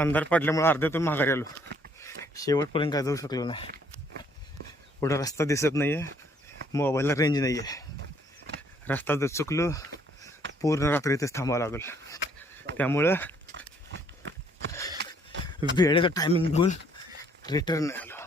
अंधार पडल्यामुळे अर्ध्यातून माघारी आलो. शेवटपर्यंत काय जाऊ शकलो नाही. पुढं रस्ता दिसत नाही आहे, मोबाईलला रेंज नाही आहे. रस्ता जर चुकलो पूर्ण रात्री इथेच थांबावं लागेल. त्यामुळं वेळेचा टायमिंग बघून रिटर्न आलो.